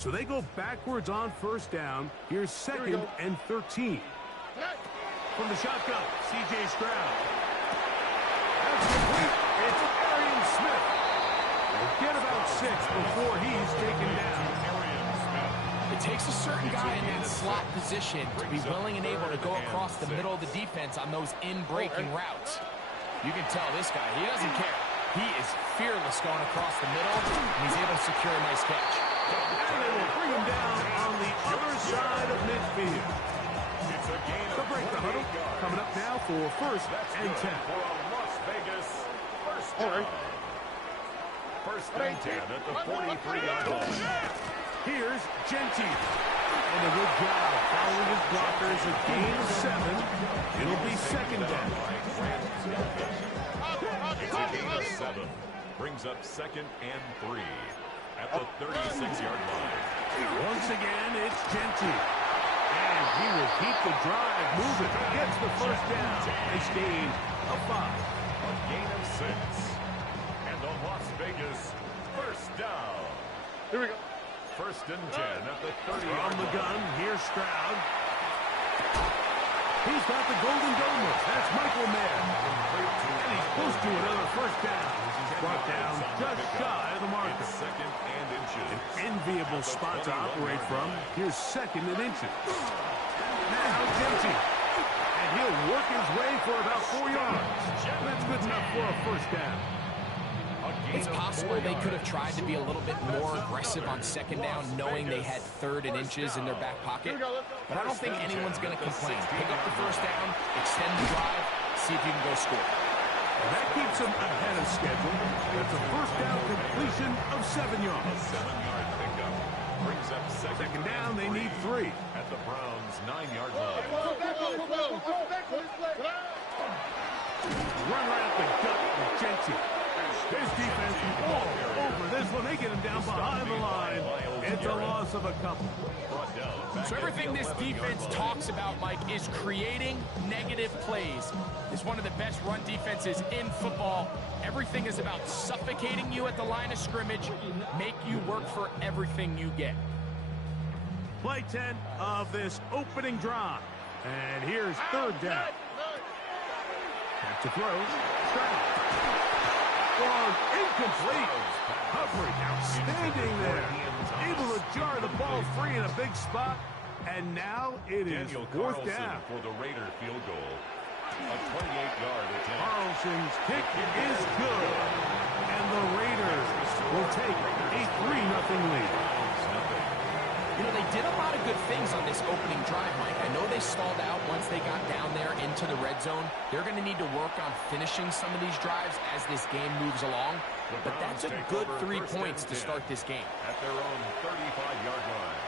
So they go backwards on first down. Here's second and 13. From the shotgun, C.J. Stroud. That's complete. It's Arian Smith. They'll get about 6 before he's taken down. It takes a certain guy in that slot position to be willing and able to go across the middle of the defense on those in-breaking routes. You can tell this guy, he doesn't care. He is fearless going across the middle, and he's able to secure a nice catch. And they will bring him down on the other side of midfield. The break the huddle. Coming up now for first and 10. Las Vegas first down. First and 10 at the 43-yard line. Here's Gentile. And a good job following his blockers. A gain of 7. It'll be second down. It's a gain of 7. Brings up second and 3 at the 36-yard line. Once again, it's Gentile. And he will keep the drive moving. Gets the first down. Nice gain of 5. A gain of 6. And the Las Vegas first down. Here we go. First and 10 at the 30-yard line. From the gun, here's Stroud. He's got the golden domer. That's Michael Mayer. And he's close to another first down. Brought down just shy of the marker. Second and inches. An enviable spot to operate from. Here's second and inches. Now Gentile. And he'll work his way for about 4 yards. That's good enough for a first down. It's possible they could have tried to be a little bit more aggressive on second down, knowing they had third and inches in their back pocket. But I don't think anyone's going to complain. Pick up the first down, extend the drive, see if you can go score. And that keeps them ahead of schedule. That's a first down completion of 7 yards. 7-yard pickup. Brings up Second down, they need 3. At the Browns' 9-yard line. Run right up the gut with Gentile. His defense all over this one. They get him down behind the line. It's a loss of a couple. So everything this defense talks about, Mike, is creating negative plays. It's one of the best run defenses in football. Everything is about suffocating you at the line of scrimmage, make you work for everything you get. Play 10 of this opening drive. And here's third down. Back to throw. Stroud. Long, incomplete. Humphrey, outstanding there. Able to jar the ball free in a big spot. And now it is fourth down. For the Raider field goal. A 28-yard attempt. Carlson's kick is good. And the Raiders will take a 3-0 lead. You know, they did a lot of good things on this opening drive, Mike. I know they stalled out once they got down there into the red zone. They're going to need to work on finishing some of these drives as this game moves along. But that's a good 3 points to start this game. At their own 35-yard line.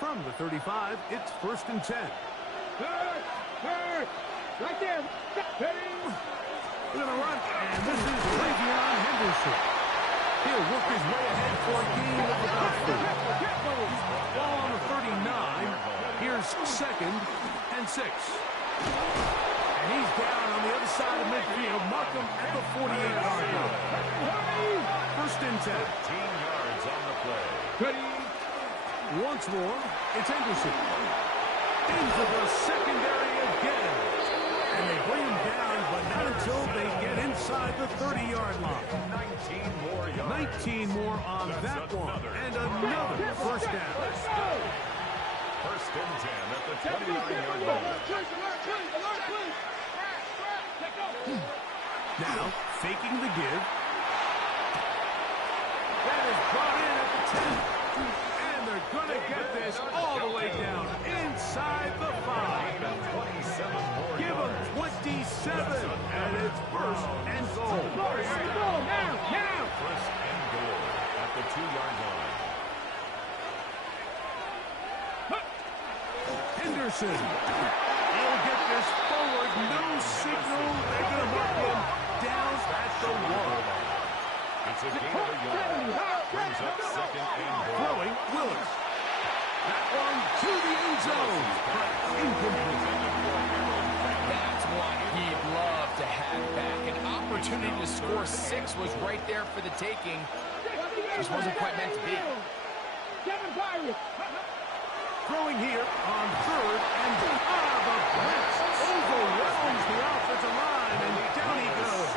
From the 35, it's first and 10. Right there. We're going to run, and this is Le'Veon Henderson. He'll work his way ahead for a gain of about 4. Ball on the 39. Here's second and 6. And he's down on the other side of midfield. Mark him at the 48-yard line. First and 10. 15 yards on the play. Once more, it's Henderson. Into the secondary again. And they bring him down, but not until they get inside the 30-yard line. 19 more yards. 19 more on that one. And another first down. First and 10 at the 29-yard line. Now, faking the give. That is brought in at the 10. And they're going to get this all the way down inside the 5. Give them 27. And it's first and goal. Now. First and goal at the 2-yard line. Henderson. He'll get this forward. No signal. They're going to mark him down at the 1. It's a gain of a yard. Brings up second and goal. Throwing Willis. That one to the end zone. But incomplete. That's what he'd love to have back. An opportunity to score 6 was right there for the taking. Just wasn't quite meant to be. Throwing here on third, and the blitz overwhelms the offensive line, and down he goes.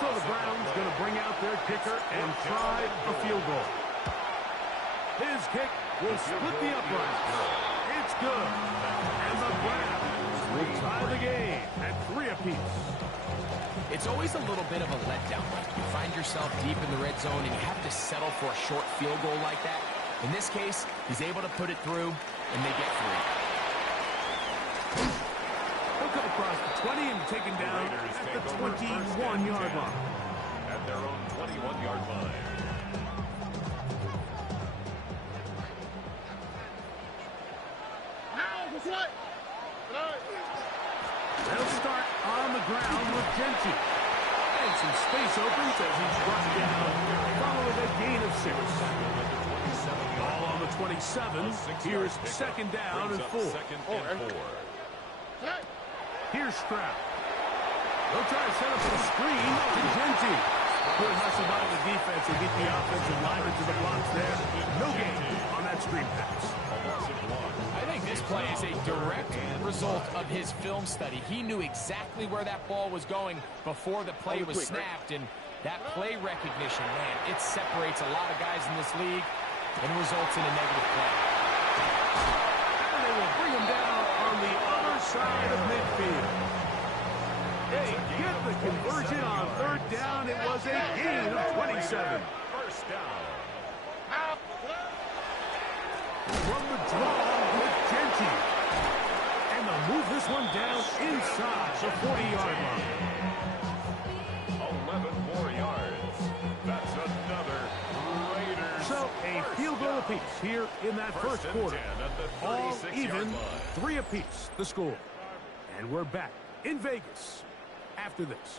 So the Browns going to bring out their kicker and try a field goal. His kick will split the uprights. It's good. And the Browns will tie the game at 3 apiece. It's always a little bit of a letdown. You find yourself deep in the red zone and you have to settle for a short field goal like that. In this case, he's able to put it through, and they get 3. He'll come across the 20 and taken down at the 21-yard line. At their own 21-yard line. They'll start on the ground with Genty. And some space opens as he's brought down, following a gain of 6. Ball on the 27. Here's second down and 4. Here's Stroud. They'll try to set up a screen to Genty. Good hustle by the defense and get the offensive lineman to the blocks there. No gain on that screen pass. I think this play is a direct result of his film study. He knew exactly where that ball was going before the play was snapped, and that play recognition, man, it separates a lot of guys in this league and results in a negative play. And they will bring him down on the other side of midfield. They get the conversion on third down. It was a gain of 27. First down. From the draw with Genty. And they'll move this one down inside the 40-yard line. 11 more yards. That's another Raiders. So a field goal apiece here in that first quarter. All even, 3 apiece, the score. And we're back in Vegas after this.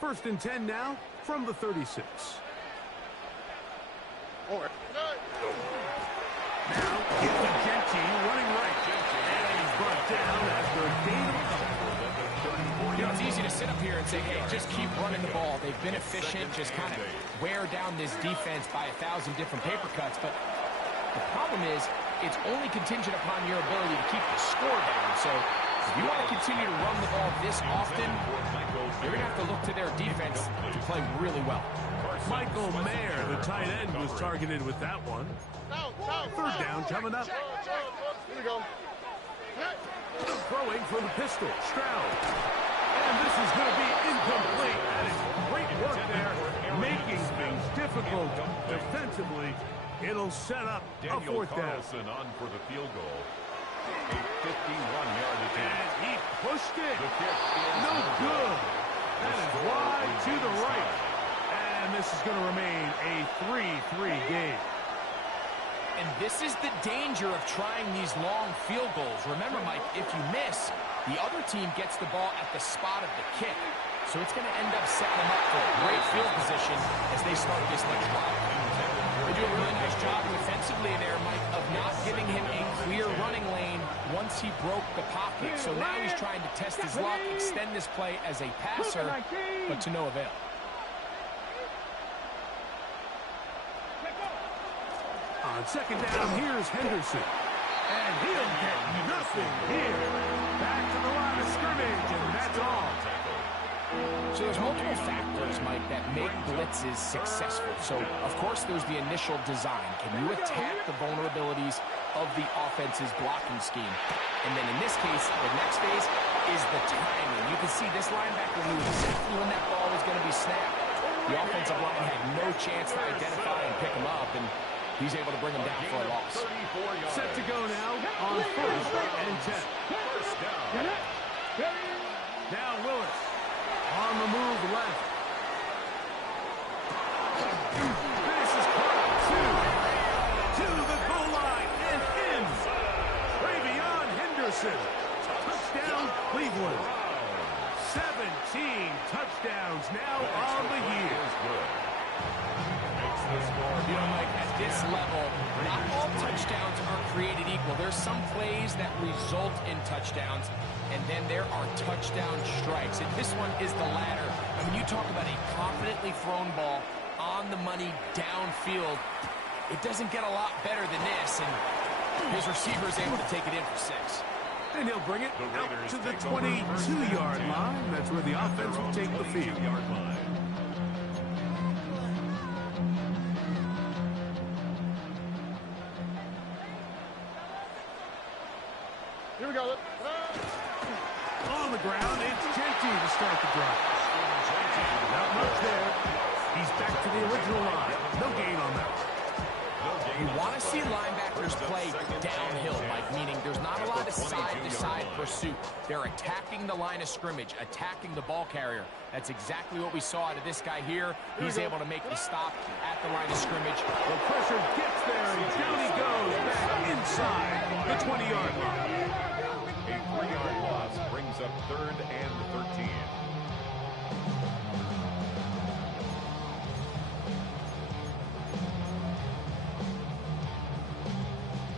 1st and 10 now from the 36. Now, give to Genty, running right. And he's brought down after a gain of a couple. You know, it's easy to sit up here and say, hey, just keep running the ball. They've been efficient, just kind of wear down this defense by 1,000 different paper cuts. But the problem is, it's only contingent upon your ability to keep the score down. So if you want to continue to run the ball this often, you're going to have to look to their defense to play really well. Michael Mayer, the tight end, was targeted with that one. Third down coming up. Here we go. Throwing from the pistol, Stroud. And this is going to be incomplete. That is great work there, making things difficult defensively. It'll set up a 4th down. Carlson on for the field goal. A 51-yard attempt. And he pushed it. The kick is No good. That is wide to the right. And this is going to remain a 3-3 game. And this is the danger of trying these long field goals. Remember, Mike, if you miss, the other team gets the ball at the spot of the kick. So it's going to end up setting them up for a great field position as they start this next drive. They do a really nice job defensively there, Mike, of not giving him a clear running lane once he broke the pocket. So now he's trying to test his luck, extend this play as a passer, but to no avail. On second down, here's Henderson. And he'll get nothing here. Back to the line of scrimmage, and that's all. So there's multiple factors, Mike, that make blitzes successful. So, of course, there's the initial design. Can you attack the vulnerabilities of the offense's blocking scheme? And then in this case, the next phase is the timing. You can see this linebacker knew exactly when that ball was going to be snapped. The offensive line had no chance to identify and pick him up, and he's able to bring him down for a loss. Set to go now on 1st and 10. First down. Now Willis on the move left. Finishes part 2 to the goal line and in. Travion Henderson. Touchdown Cleveland. 17 touchdowns now on the year. You know, Mike, at this level, not all touchdowns are created equal. There's some plays that result in touchdowns, and then there are touchdown strikes. And this one is the latter. I mean, you talk about a confidently thrown ball on the money downfield. It doesn't get a lot better than this, and his receiver is able to take it in for 6. And he'll bring it out to the 22-yard line. That's where the offense will take the field. Here we go. On the ground, it's Genty to start the drive. Not much there. He's back to the original line. No gain on that. You want to see linebackers play downhill, Mike, meaning there's not a lot of side-to-side pursuit. They're attacking the line of scrimmage, attacking the ball carrier. That's exactly what we saw out of this guy here. He's able to make the stop at the line of scrimmage. The pressure gets there, and down he goes back inside the 20-yard line. A 3-yard loss brings up 3rd and 13.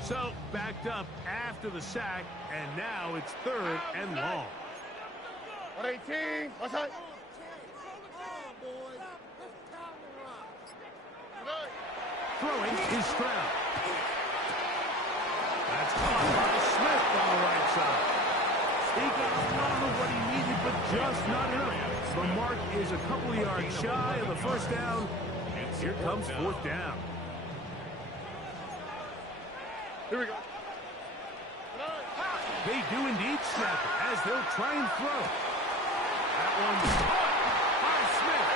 So, backed up after the sack, and now it's 3rd and long. 118. What's that? Throwing is Stroud. That's caught by Smith on the right side. He got a lot of what he needed, but just not enough. The mark is a couple of yards shy of the first down. Here comes 4th down. Here we go. They do indeed snap it as they'll try and throw. That one's caught by Smith.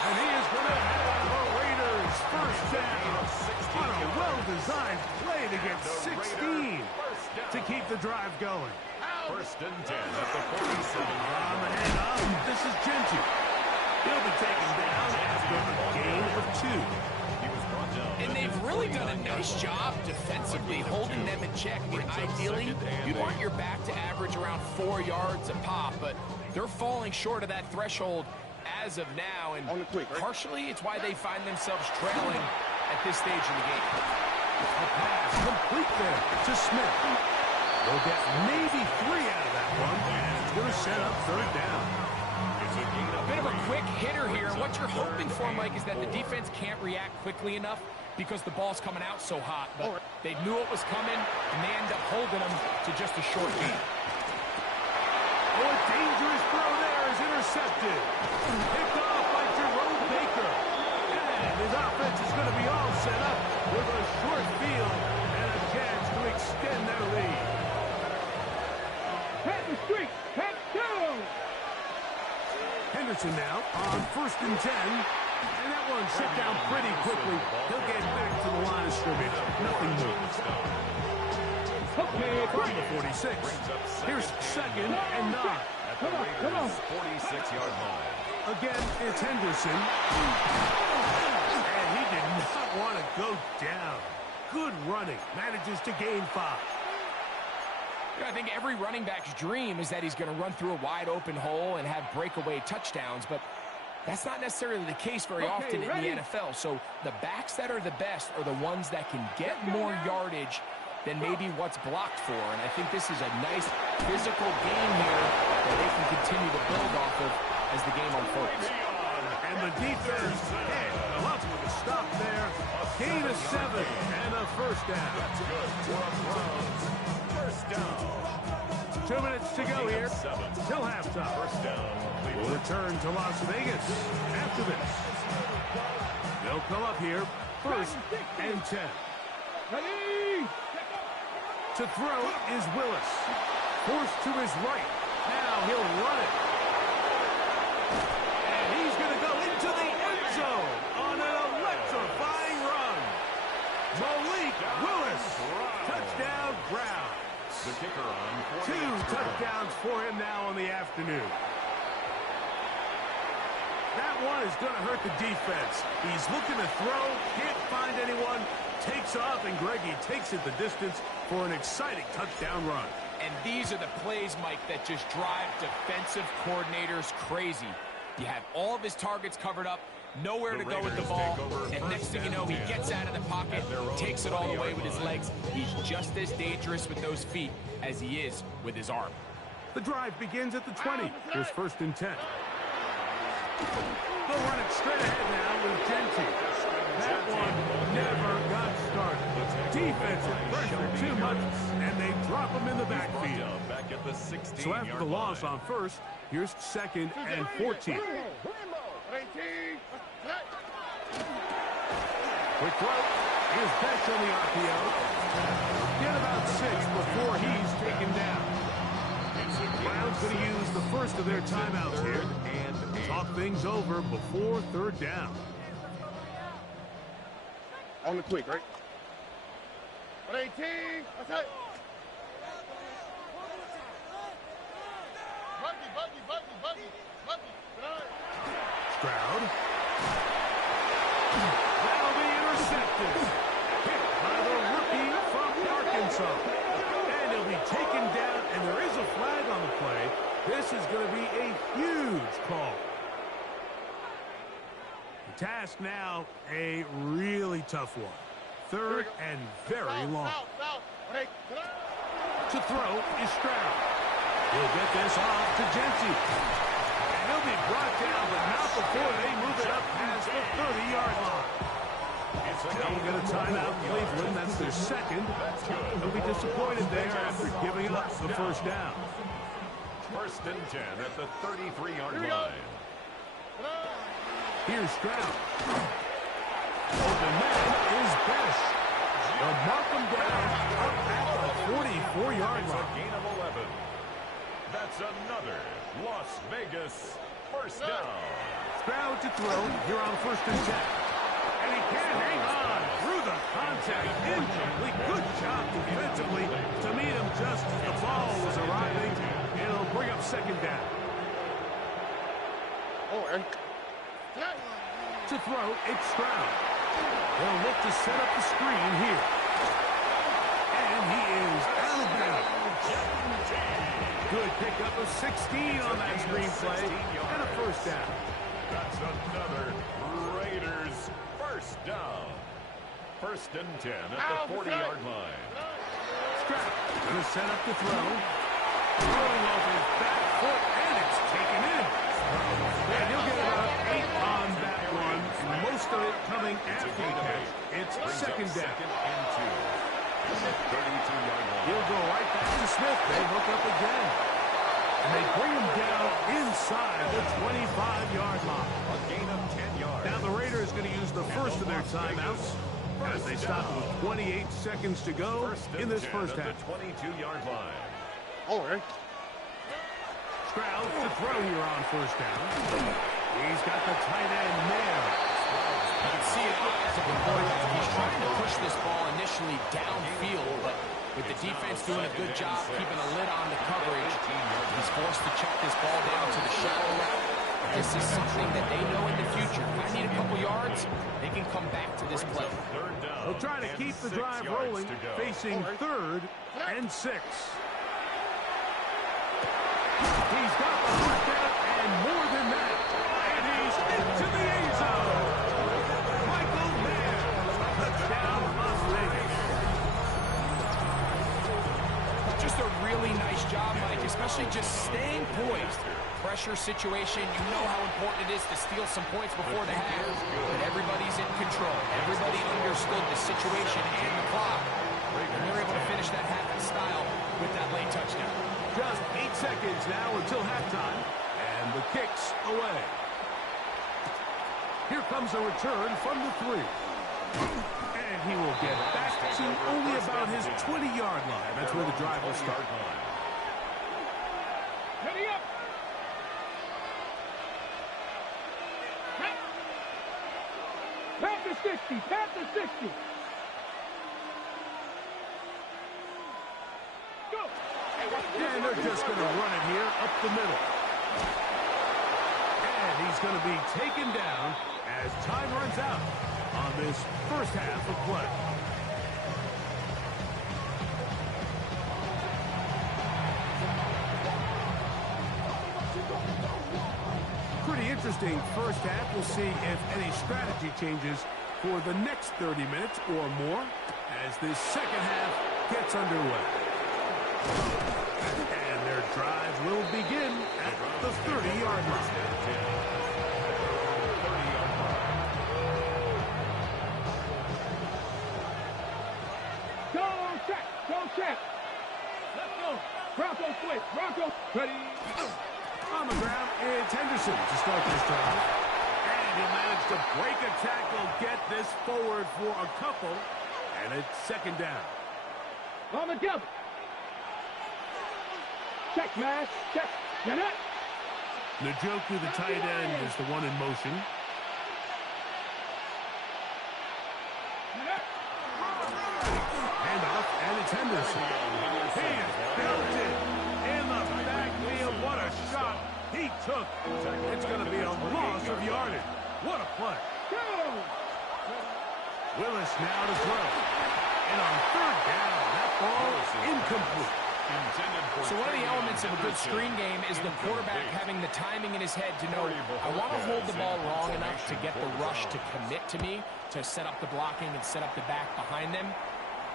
And he is going to have the Raiders first down on a well-designed play to get 16 to keep the drive going. 1st and 10 at the 47. On the handoff, this is Genty. He'll be taken down after a gain of 2. And they've really done a nice job defensively holding them in check. I mean, ideally, you'd want your back to average around 4 yards a pop, but they're falling short of that threshold as of now, and partially it's why they find themselves trailing at this stage in the game. A pass complete there to Smith. They'll get maybe 3 out of that one, and it's going to set up 3rd down. A bit of a quick hitter here. What you're hoping for, Mike, is that the defense can't react quickly enough because the ball's coming out so hot. But they knew it was coming, and they end up holding them to just a short gain. Oh, a dangerous throw there is intercepted. Picked off by Jerome Baker. And his offense is going to be all set up with a short field and a chance to extend their lead. Pat the streak. Pat 2. Henderson now on 1st and 10. And that one shut down pretty quickly. He'll get back to the line of scrimmage. Nothing moves. Okay, From the 46. Here's 2nd and 9. At the Raiders' 46-yard line. Again, it's Henderson. And he did not want to go down. Good running. Manages to gain 5. I think every running back's dream is that he's going to run through a wide open hole and have breakaway touchdowns, but that's not necessarily the case very often in the NFL. So the backs that are the best are the ones that can get more yardage than maybe what's blocked for. And I think this is a nice physical game here that they can continue to build off of as the game unfolds. And the defense can't come up with a stop there. Gain of 7 and a first down. That's good for a Browns. First down. 2 minutes to go here till halftime. First down. We'll return to Las Vegas after this. They'll come up here 1st and 10. Ready. To throw is Willis. Forced to his right. Now he'll run it. And he's going to go into the end zone on an electrifying run. Malik Willis. Touchdown Browns. The kicker on 2 touchdowns for him now on the afternoon. That one is going to hurt the defense. He's looking to throw, can't find anyone, takes off, and Greggy takes it the distance for an exciting touchdown run. And these are the plays, Mike, that just drive defensive coordinators crazy. You have all of his targets covered up, nowhere to go with the ball, and next thing you know, he gets out of the pocket, takes it all away with his legs. He's just as dangerous with those feet as he is with his arm. The drive begins at the 20. Here's 1st and 10. They'll run it straight ahead now with Gentry. That one never got started. Defensive pressure too much, and they drop him in the backfield. Back at the 16-yard So after the loss on first, here's 2nd and 14. Quick throw. Here's Best on the RPO. Get about 6 before he's taken down. Browns going to use the first of their timeouts here and talk things over before 3rd down. On the quick, right? 18. That's it. Buggy. Stroud. That'll be intercepted. Hit by the rookie from Arkansas. And he'll be taken down, and there is a flag on the play. This is going to be a huge call. The task now, a really tough one. 3rd and very long. To throw is Stroud. He'll get this off to Gentry. And he'll be brought down, but not before they move it up past the 30-yard line. They'll get a timeout, Cleveland. That's their 2nd. They'll be disappointed there after giving up the first down. 1st and 10 at the 33-yard line. Here's Stroud. Open man is Best. They'll mark him down up at the 44-yard It's a line. gain of 11. That's another Las Vegas first down. Stroud to throw here on 1st and 10. And he can't hang on through the contact. Incomplete. Good job defensively to meet him just as the ball was arriving. It'll bring up 2nd down. To throw, it's Stroud. They'll look to set up the screen here. And he is out of bounds. Good pickup of 16 on that screen play. And a first down. That's another Raiders first down. 1st and 10 at the 40-yard line. Stroud going to set up the throw. Throwing off his back foot, and it's taken in. And he'll get about 8 on that one. Most of it coming after the catch. It's 2nd down. 2nd and 2. 32-yard line. He'll go right back to Smith. They hook up again. And they bring him down inside the 25-yard line. A gain of 10 yards. Now the Raiders going to use the first of their timeouts as they stop with 28 seconds to go in this first half. The 22-yard line. Stroud to throw here on 1st down. He's got the tight end nailed. You can see it eyes of the quarterback. He's trying to push this ball initially downfield, but with the defense doing a good job keeping a lid on the coverage, he's forced to check this ball down to the shallow route. This is something that they know in the future. If I need a couple yards, they can come back to this play. They'll try to keep the drive rolling, facing 3rd and 6. He's got the first down and more than that. And he's into the end zone. Michael Mayer, touchdown Las Vegas. Just a really nice job, Mike, especially just staying poised. Pressure situation, you know how important it is to steal some points before the half. But everybody's in control. Everybody understood the situation and the clock. And they're able to finish that half in style with that late touchdown. Just 8 seconds now until halftime. And the kick's away. Here comes a return from the 3. And he will get back to only about his 20-yard line. That's where the drive will start. Ready up. Pat the 60. Pat the 60. Go. And they're just going to run it here up the middle. And he's going to be taken down as time runs out on this first half of play. Pretty interesting first half. We'll see if any strategy changes for the next 30 minutes or more as this second half gets underway. And their drive will begin at the 30-yard line. check. Let's go. Bronco switch. Bronco. Ready. On the ground, it's Henderson to start this drive. And he managed to break a tackle, get this forward for a couple, and it's second down. On the jump. Check, man. Check. Get it. Njoku, the tight end, is the one in motion. Handoff, and it's Henderson. He is belted in the backfield. What a shot he took. It's going to be a loss of yardage. What a play. Willis now to throw. And on third down, that ball is incomplete. So one of the elements of a good screen game is the quarterback having the timing in his head to know, I want to hold the ball long enough to get the rush to commit to me, to set up the blocking and set up the back behind them.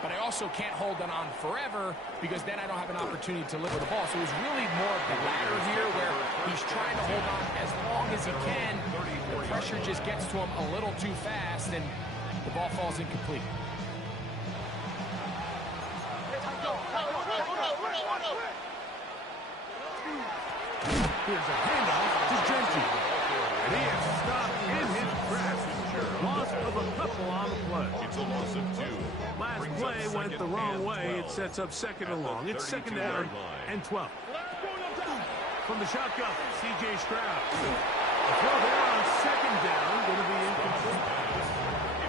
But I also can't hold it on forever because then I don't have an opportunity to deliver the ball. So it was really more of the latter here where he's trying to hold on as long as he can. The pressure just gets to him a little too fast and the ball falls incomplete. Here's a handoff to Gentry. And he is stopped in his tracks. Loss of a couple on the play. It's a loss of 2. Last play went the wrong way. It sets up second and long. It's second down and 12. From the shotgun, C.J. Stroud. The throw there on second down, going to be incomplete.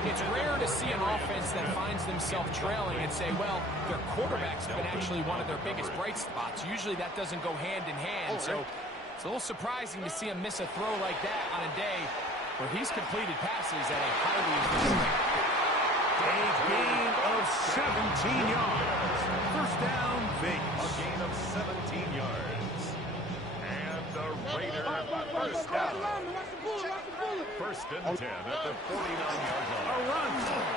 It's rare to see an offense that finds themselves trailing and say, well, their quarterback's been actually one of their biggest bright spots. Usually that doesn't go hand in hand. So it's a little surprising to see him miss a throw like that on a day where he's completed passes at a highly efficient rate. A gain of 17 yards. First down, Vegas. A gain of 17 yards. And the Raiders first down. First and 10 at the 49-yard A line. run,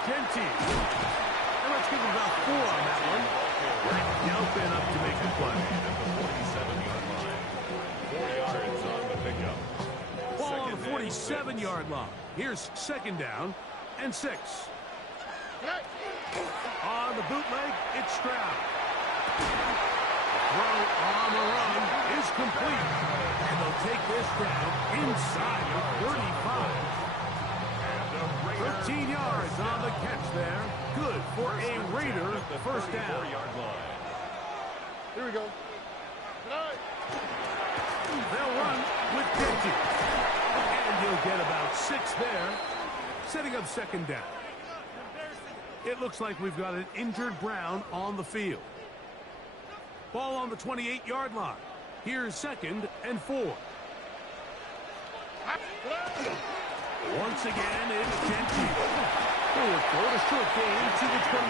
Gentry. And let's give him about 4 on that one. Delphin up to make the play. At the 47-yard line. 4 yards on the pickup. Ball on the 47-yard line. Here's second down and 6. On the bootleg, it's Stroud. Throw on the run is complete. And they'll take this down inside the 35. 13 yards on the catch there. Good for a Raider first down. Here we go. They'll run with Gentry. And he'll get about 6 there, setting up second down. It looks like we've got an injured Brown on the field. Ball on the 28-yard line. Here's second and 4. Once again, it's Gentry. Forward throw to short gain to the 25.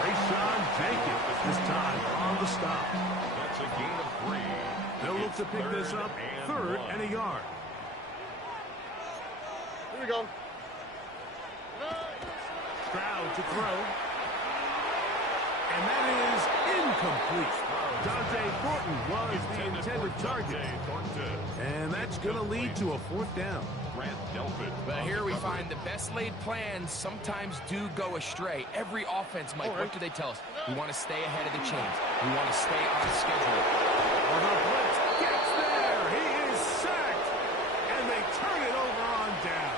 Rayshawn Jenkins this time on the stop. That's a gain of 3. They'll look to pick this up third and a yard. Here we go. Stroud to throw. And that is incomplete. Dante Thornton was the intended target. And that's going to lead to a fourth down. But here we find the best laid plans sometimes do go astray. Every offense, Mike, what do they tell us? We want to stay ahead of the chains. We want to stay on schedule. Well, the blitz gets there. He is sacked. And they turn it over on down.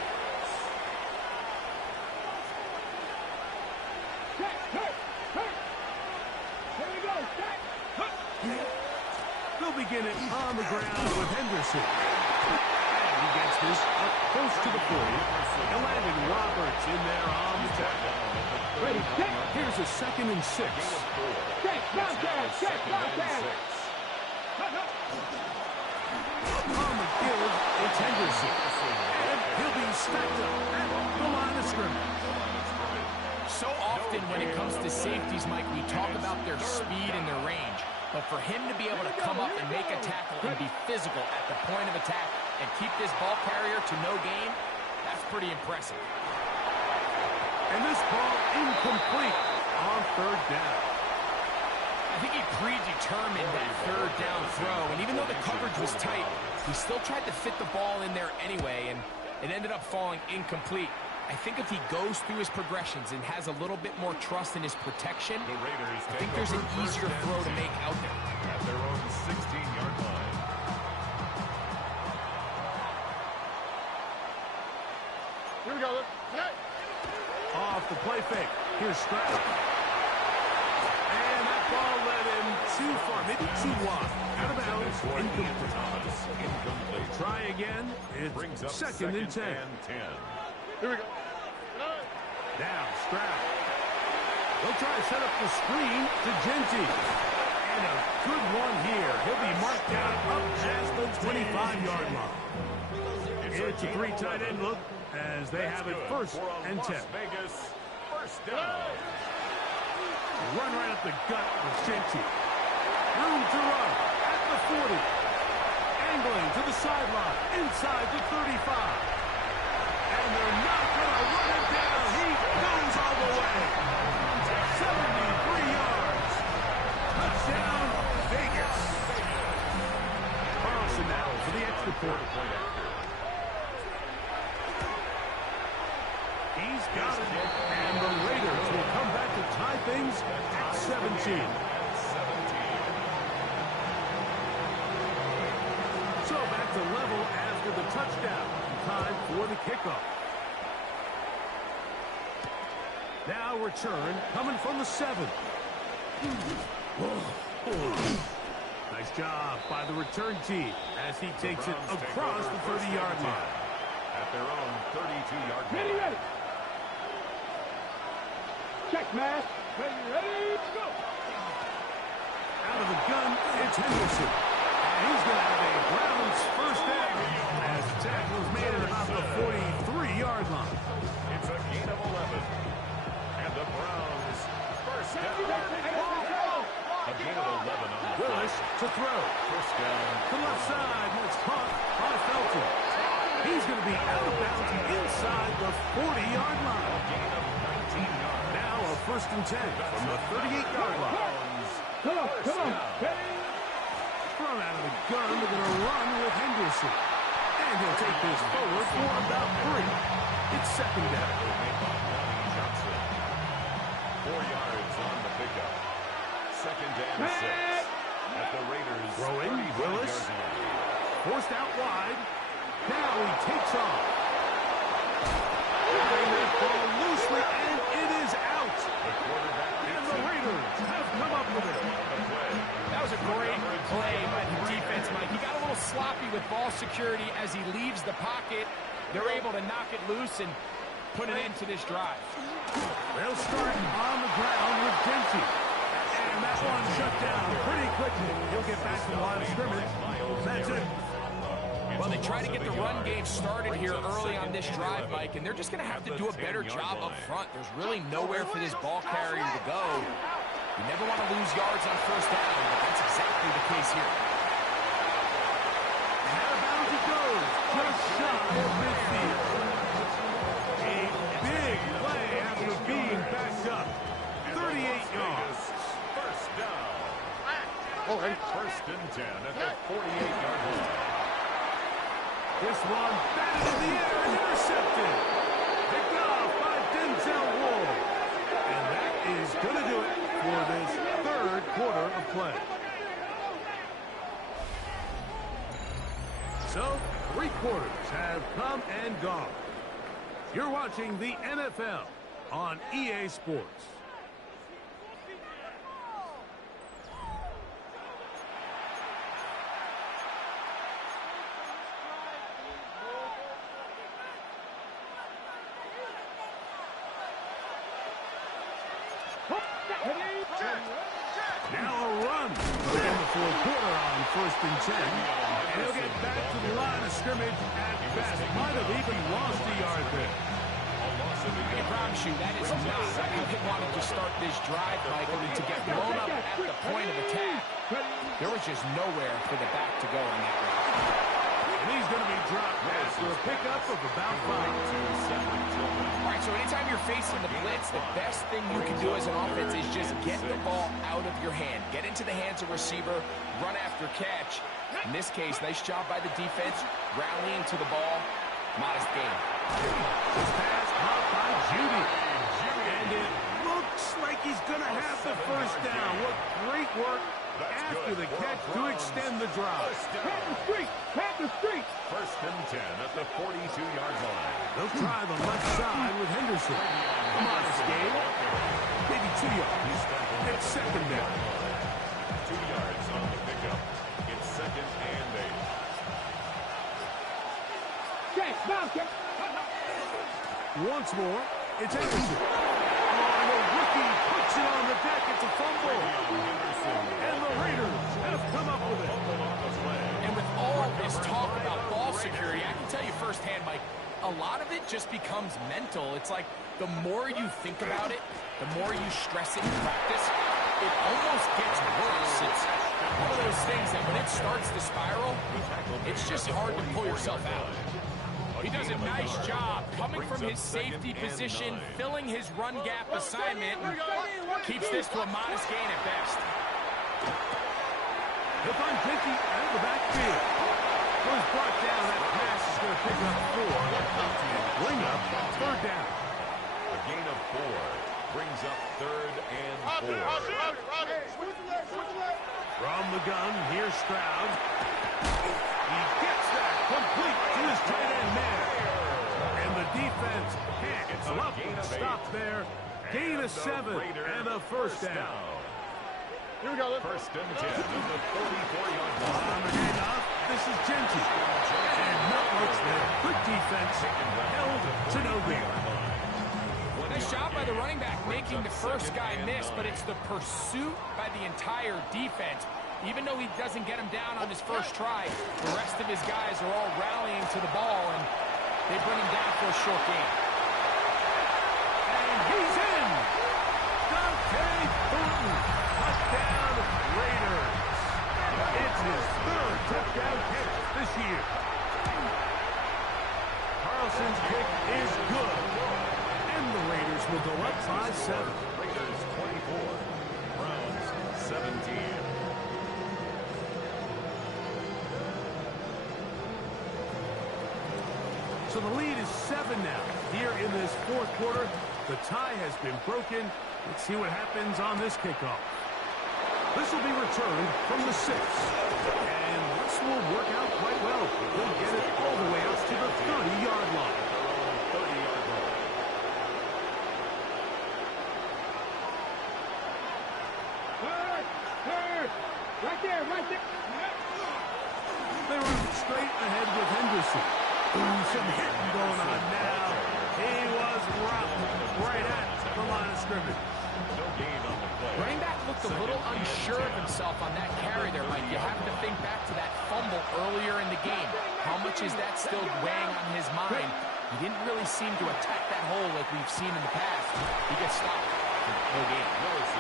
They'll begin it on the ground with Henderson. And he gets this up close to the 40. And Landon Roberts in there on the tackle. Ready, set. Here's a second and 6. Check, broadcast. Check, broadcast. On the give, it's Henderson. And he'll be stacked up at the line of scrimmage. So often when it comes to safeties, Mike, we talk about their speed and their range. But for him to be able to come up and make a tackle and be physical at the point of attack and keep this ball carrier to no gain, that's pretty impressive. And this ball incomplete on third down. I think he predetermined that third down throw, and even though the coverage was tight, he still tried to fit the ball in there anyway, and it ended up falling incomplete. I think if he goes through his progressions and has a little bit more trust in his protection, The Raiders I think there's an easier throw to make out there. at their own 16-yard line. Here we go. Look. Hey. Off the play fake. Here's Stroud. And that ball led him too far, maybe too wide. Out of bounds, incomplete. Thomas, incomplete. Try again. Brings up It's second and 10. and 10. Here we go. Now Stroud. They'll try to set up the screen to Genty. And a good one here. He'll be marked down up past the 25-yard line. It's a 3 tight end look as they have it first and 10. Las Vegas, first down. Run right up the gut with Genty. Room to run at the 40. Angling to the sideline inside the 35. And they're not going to run it down. He goes all the way. 73 yards. Touchdown, Vegas. Carlson now for the extra point. He's got it. And the Raiders will come back to tie things at 17. So back to level after the touchdown. Time for the kickoff. Now return coming from the 7. Nice job by the return team as he takes it across the 30-yard line. At their own 32-yard line. Ready. Check, man. Ready, go. Out of the gun, it's Henderson. And he's going to have a Browns first down as the tackle is made at about the 43-yard line. It's a gain of 11. And the Browns first down. A gain of 11 on the Willis to throw. first down. To the left side, and it's caught by Felton. He's going to be out of bounds inside the 40-yard line. Gain of 19 yards. Now a first and 10 from the 38-yard line. Come on. Thrown out of the gun, they're going to run with Henderson. And he'll take this forward for about 3. It's second down. Made by Lonnie Johnson. 4 yards on the pickup. Second and 6. At the Raiders' Throwing, 35 Willis. yard line. Forced out wide. Now he takes off. Carrying that ball loosely, and it is out. The quarterback And the Raiders have come up with it. That was a great play by the defense, Mike. He got a little sloppy with ball security as he leaves the pocket. They're able to knock it loose and put an end to this drive. They'll start on the ground with Genty. And that one shut down pretty quickly. He'll get back to the line of scrimmage. That's it. Well, they try to get the run game started here early on this drive, Mike, and they're just going to have to do a better job up front. There's really nowhere for this ball carrier to go. You never want to lose yards on first down, but that's exactly the case here. And out of bounds it goes. Just shy of midfield. A big play after being backed up. 38 yards. First down. First and 10 at the 48-yard line. This one batted in the air and intercepted. Picked off by Denzel Ward. And that is going to do it for this third quarter of play. So, 3 quarters have come and gone. You're watching the NFL on EA Sports. Now a run in the fourth quarter on first and 10. And he'll get back to the line of scrimmage at best. Might have even lost a yard there. I promise you, that is not how they wanted to start this drive, Mike. I mean, to get blown up at the point of attack, there was just nowhere for the back to go on that route. And he's going to be dropped after a pickup of about 5. All right, so anytime you're facing the blitz, the best thing you can do as an offense is just get the ball out of your hand. Get into the hands of receiver, run after catch. In this case, nice job by the defense, rallying to the ball. Modest gain. This pass caught by Judy. And it looks like he's going to have the first down. What great work after the catch to extend the drive. Pat the street. First and 10 at the 42-yard line. They'll try the left side with Henderson. A modest gain. Maybe 2 yards. It's second down. 2 yards on the pickup. It's second and 8. Once more, it's Henderson. Oh, the rookie puts it on the deck. It's a fumble. And the Raiders have come up with it. And with all this talk about ball security, I can tell you firsthand, Mike, a lot of it just becomes mental. It's like the more you think about it, the more you stress it in practice, it almost gets worse. It's one of those things that when it starts to spiral, it's just hard to pull yourself out. He does a nice job coming from his safety position, filling his run gap assignment, and keeps this to a modest gain at best. He'll find Pinky out of the backfield. Was brought down. That pass is going to pick up 4. Bring up third down. A gain of 4 brings up third and 4. From the gun, here's Stroud. He gets that complete to his tight end man. And the defense can't come up with a stop there. Gain of 7 and a first down. Here we go. First and 10 on the 44-yard line. On the handoff, this is Genty. And not much there. Good defense. Held to no gain. Nice job by the running back making the first guy miss, but it's the pursuit by the entire defense. Even though he doesn't get him down on his first try, the rest of his guys are all rallying to the ball, and they bring him down for a short gain. And he's in. Dante Thornton. Touchdown, Raiders. It's his third touchdown catch this year. Carlson's kick is good. And the Raiders will go up by 7. Raiders 24, Browns 17. So the lead is 7 now. Here in this fourth quarter, the tie has been broken. Let's see what happens on this kickoff. This will be returned from the 6. And this will work out quite well. They'll get it all the way up to the 30-yard line. 30-yard line. Right there. They run straight ahead with Henderson. Ooh, some hitting going on now. He was dropped right at the line of scrimmage. No gain on the play. Running back looked a little unsure of himself on that carry there, Mike. You have to think back to that fumble earlier in the game. How much is that still weighing on his mind? He didn't really seem to attack that hole like we've seen in the past. He gets stopped. No gain.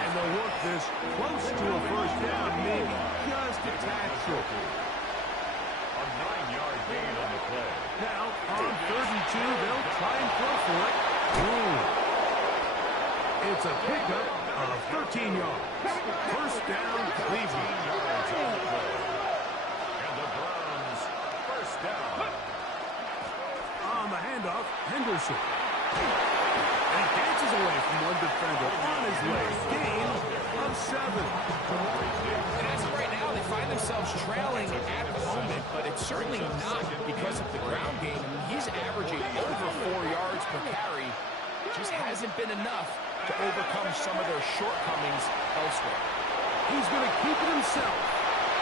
And they'll work this close to a first down, maybe just a tad short. A 9-yard gain on the play. Now, on 32, they'll try and throw for it. Ooh. It's a pickup of 13 yards. First down, Cleveland. 13 yards on the play. And the Browns, first down. On the handoff, Henderson. And he dances away from one defender on his way. Gain of 7. And as of right now, they find themselves trailing at the moment, but it's certainly not because of the ground game. I mean, he's averaging over 4 yards per carry. Just hasn't been enough to overcome some of their shortcomings elsewhere. He's going to keep it himself.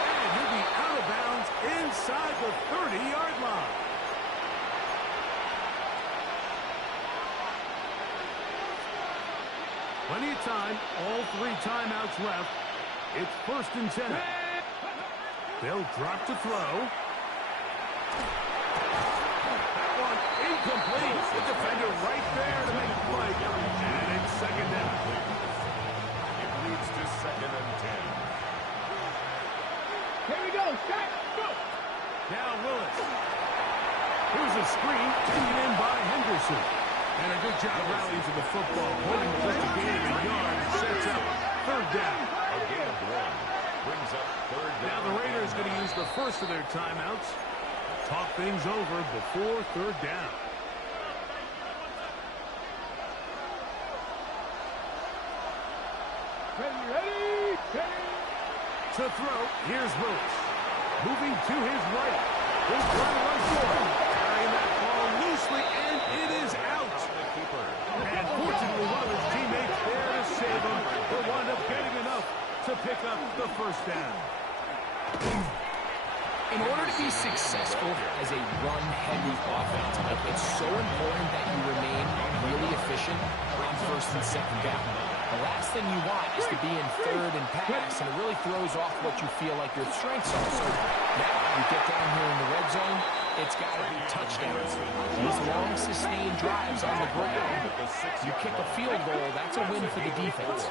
And he'll be out of bounds inside the 30-yard line. Plenty of time. All 3 timeouts left. It's first and 10. They'll drop to throw. That one incomplete. The defender right there to make the play. And it's second down. It leads to second and 10. Here we go. Shot. Go. Now Willis. Here's a screen taken in by Henderson. And a good job rallying to the football. Holding just a gain of a yard. Sets up third down. A gain of 1 brings up third down. Now the Raiders going to use the first of their timeouts. Talk things over before third down. To throw, here's Willis. Moving to his right. He's trying to run forward. Carrying that ball loosely, and it is out. And fortunately, one of his teammates there to save him. He'll wind up getting enough to pick up the first down. In order to be successful as a run-heavy offense, it's so important that you remain really efficient on first and second down. The last thing you want is to be in third and pass, and it really throws off what you feel like your strengths are. So now you get down here in the red zone, it's got to be touchdowns. These long, sustained drives on the ground, you kick a field goal, that's a win for the defense.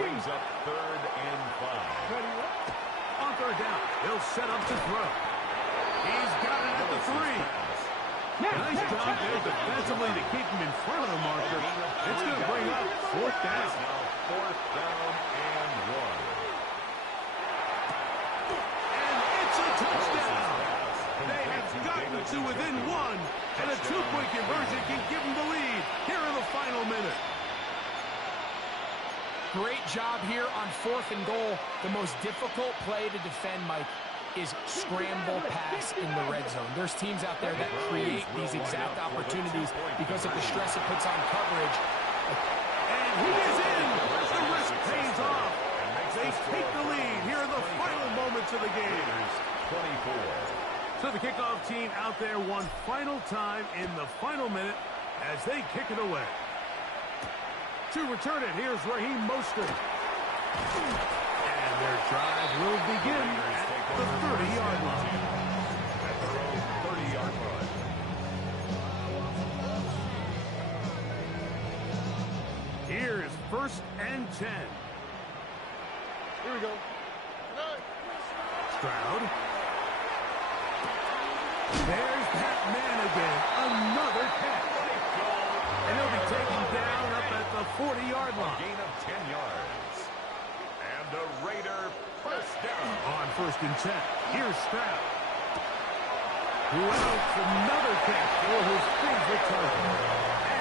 Brings up 3rd and 5. On third down, he'll set up to throw. He's got it at the 3. Nice job there defensively to keep him in front of the marker. It's going to bring up 4th down. Now 4th down and 1. And it's a touchdown. They have gotten to within 1, and a 2-point conversion can give them the lead here in the final minute. Great job here on 4th and goal. The most difficult play to defend, Mike, is scramble pass in the red zone. There's teams out there that create these exact opportunities because of the stress it puts on coverage. And he is in. The risk pays off. They take the lead here in the final moments of the game. 24. So the kickoff team out there one final time in the final minute as they kick it away. To return it, here's Raheem Mostert. And their drive will begin at the 30-yard line. At their own 30-yard line. Here's 1st and 10. Here we go. Stroud. There's Pat Man again. Another catch. And he'll be taken down up at the 40-yard line. Gain of 10 yards. And the Raider first down. On 1st and 10, here's Stroud. Who else? Another catch for his favorite target.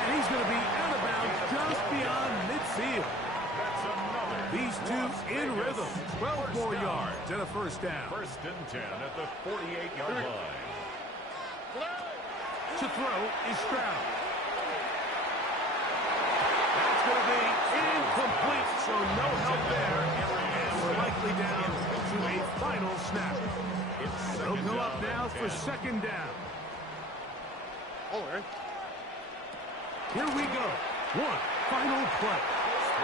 And he's going to be out of bounds just beyond midfield. That's another. These two in rhythm. 12 more yards and a first down. 1st and 10 at the 48-yard line. To throw is Stroud. That's going to be incomplete, so no help there. And we're likely down to a final snap. They'll go up now for 2nd down. Oh, Aaron. Here we go. One final play.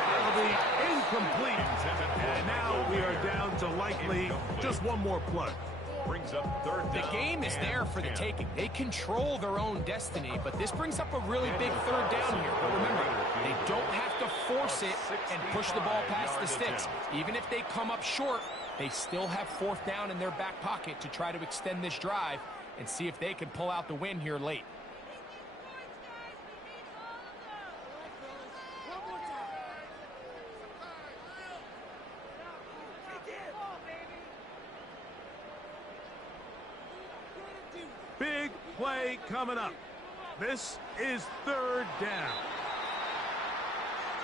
That'll be incomplete. And now we are down to likely just one more play. Brings up 3rd down. The game is there for the taking. They control their own destiny, but this brings up a really big 3rd down here. But remember, they don't have to force it and push the ball past the sticks. Even if they come up short, they still have 4th down in their back pocket to try to extend this drive and see if they can pull out the win here late. Big play coming up. This is 3rd down.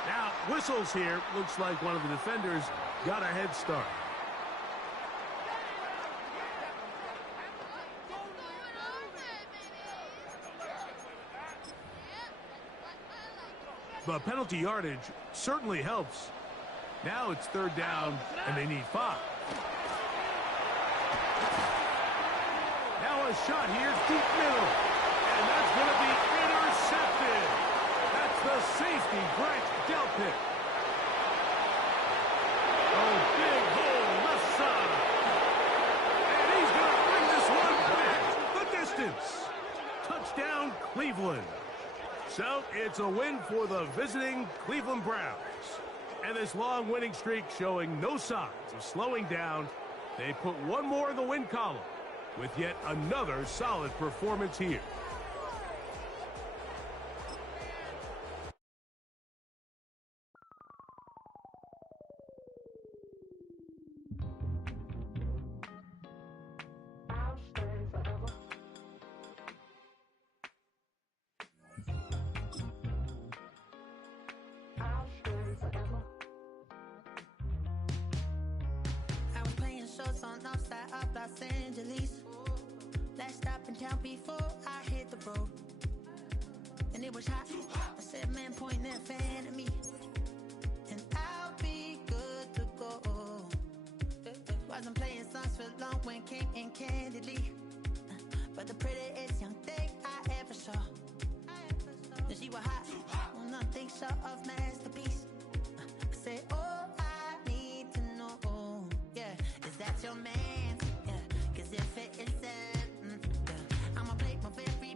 Now, whistles here. Looks like one of the defenders got a head start. The penalty yardage certainly helps. Now it's 3rd down, and they need 5. Now a shot here, deep middle. And that's going to be intercepted. That's the safety, Grant Delpit. Oh, big hole, left side. And he's going to bring this one back the distance. Touchdown, Cleveland. So it's a win for the visiting Cleveland Browns. And this long winning streak showing no signs of slowing down. They put one more in the win column with yet another solid performance here. out before I hit the road. And it was hot. I said, man, point that fan at me. And I'll be good to go. Wasn't playing songs for long when came in candidly. But the prettiest young thing I ever saw. And she was hot. Well, nothing short of masterpiece. I said, oh, I need to know. Yeah, is that your man? Yeah, cause if it isn't, yeah, I'ma play my very